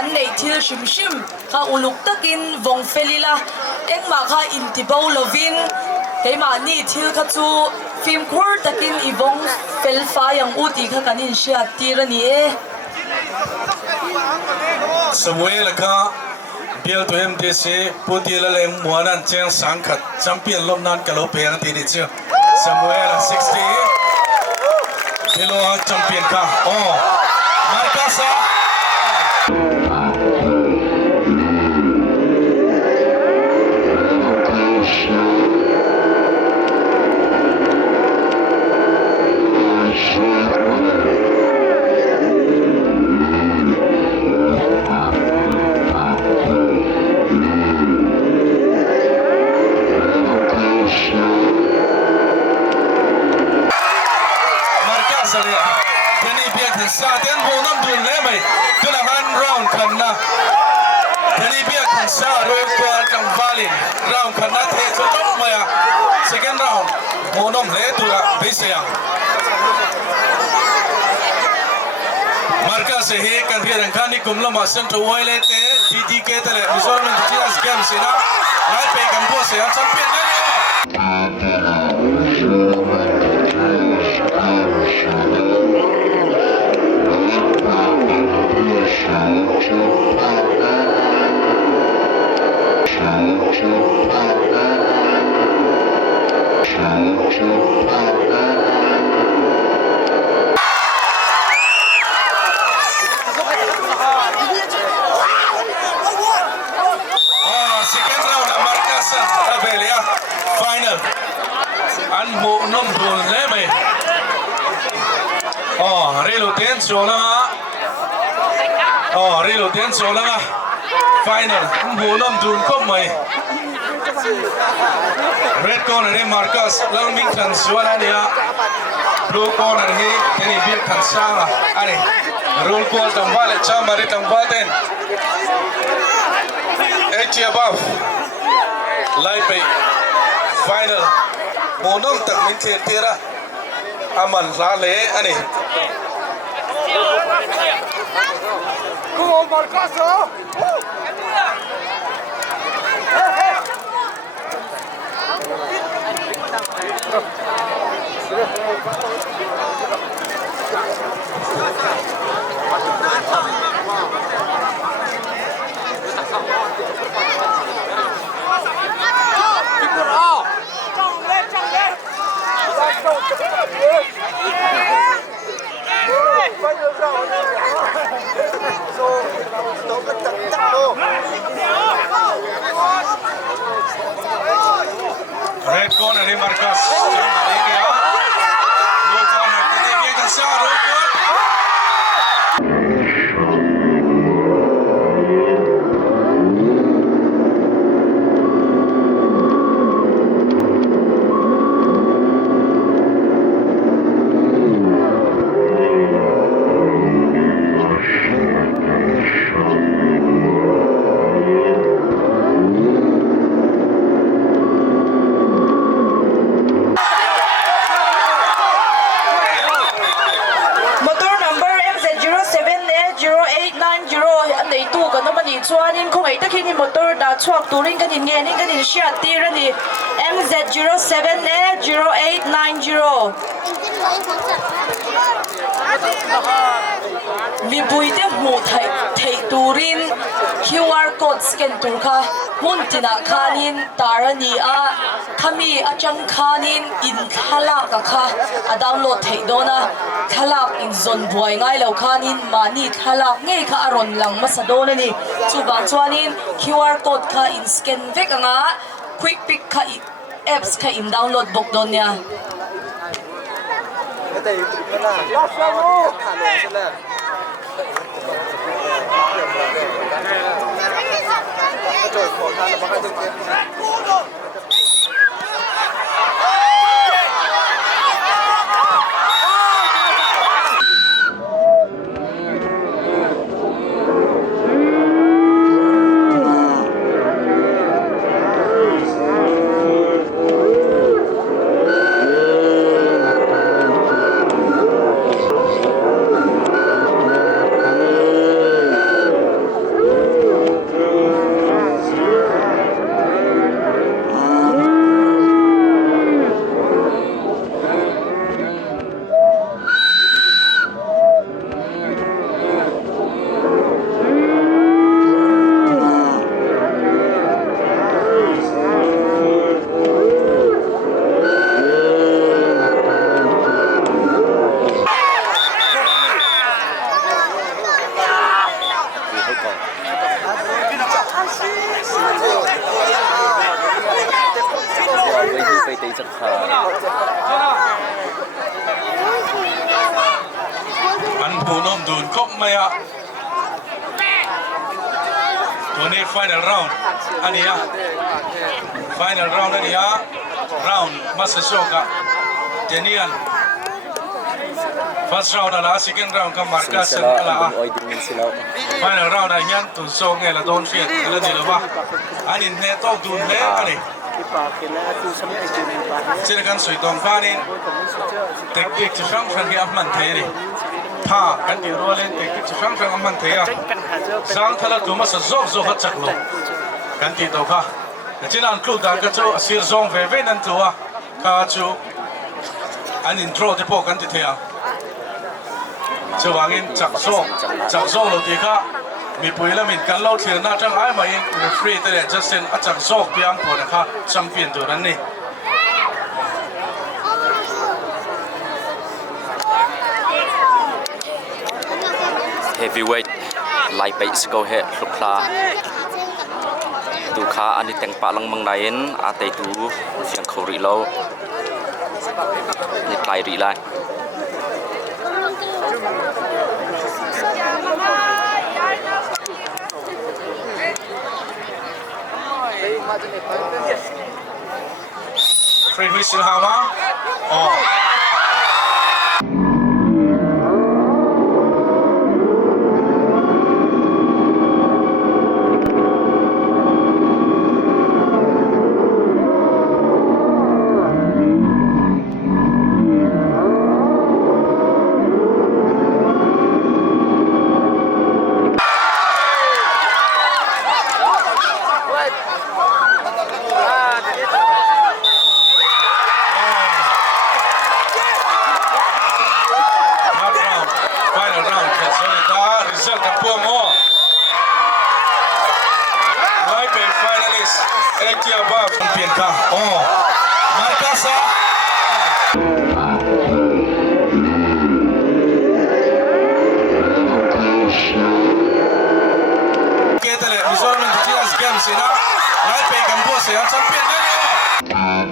กันในที่ชิมชิมข้าอุลุกตะกินวงเฟลิละเอ็งมาข้าอินทิบอลวินเฮ้มานี่ที่ข้าจูฟิล์มคูร์ตะกินอีวงเฟลฟ้ายังอุติข้ากันอินเชียตีระนี่สมัยละข้าเบียร์ตัวเอ็มดีซีพูดที่ละเล่งมัวนั่นเจียงสังกัดแชมเปี้ยนลมนั้นกับเราเพียงที่นี่เชียวสมัยละ60กิโลแชมเปี้ยนค่ะโอ้มาร์กัสซาเตียนโบนัมดุลเล่ไหมกุลหันราวน์ขันนะเดลิเบียขันซาโรยตัวจังฟาลินราวน์ขันนะเทสุดท้ายมา second round โบนัมเล่ตัวเบสยังมาร์กัสเฮกันเพียงแค่นี้กุมละมาเซนต์ไวเลเต้ดีดีเกตเลยมิโซลมันที่นั่นสแกมสินะไล่ไปกันพวกเสียงแชมเปี้ยนเลยอันโบนัมดุลเล่ไหมอ๋อเรลูเทนโซล่ะอ๋อเรลูเทนโซล่ะfinal โบนัมดุลครบไหม red corner นี่มาร์กัสแล้วมิงคันส่วนอันนี้ blue corner นี่เทนี่เบียร์คันซ่าอันนี้รูลควอลตั้งว่าเลยจ้ามาริตั้งว่าเต้นH above ไล่ไป finalโมนอมตักมินเทียร์ระอามันลาเล่อันนี้กูมาร์กัสRed corner ni Marcus. Blue corner ni dia kasar rukun. Chuanin kung ay takin ni motor da chuak turing kanin nge ni kanin siya tira ni MZ07A0890 mi buite mu thai turin QR code scan turka muntina khanin tarani a khami achang khanin in khala ka kha a download thei dona khala in zon buai ngai lo khanin mani khala ngei kha aron lang masadona ni chuwang chuanin QR code kha in scan vek anga quick pick kha apps kha in download bok don nya จักขา อันผู้น้มดูนครบไหมอ่ะตัวนี้ final round อันนี้อ่ะ final round อันนี้อ่ะ round มาสโซกะเจเนียน first round อะไร second round ก็มาร์กัสอะไร final round อะไรยันตุนโซงไงละโดนเฟียดแล้วนี่หรือวะอันนี้เนี่ยต้องดูนเลยอันนี้เช่นกันสุดตรงฟ้านี่เด็กๆจะฟังฟังที่อัพมันเทนี่ถ้ากันดีรัวเล่นเด็กๆจะฟังฟังอัพมันเทียสร้างทะเลตัวมาสะโจกจักรลงกันดีตัวค่ะเช่นนั้นครูดันก็จะเสียซองเว่นั่นตัวข้าจูอันอินโทรที่พวกกันที่เทียจะวางอินจักรโซ่ลงที่ค่ะมีปุ๋ยแล้วมีกันเล่าเทียนน่าจังไอ้มาเองฟรีแต่เดี๋ยวจะเซ็นจักรโซ่เพียงพอนะคะแชมเปี้ยนตัวนั้นนี่ heavyweight ไล่ไปสกอเฮลุกลาดูขาอันนี้แต่งปะลังมังไนน์อาเตตูยังเขารีโลนี่ไกลรีไล free whistle 好吗？哦。Oh, Marcasa. Visualmente, Chinas Games, ¿no? No hay que campo, se ha champion.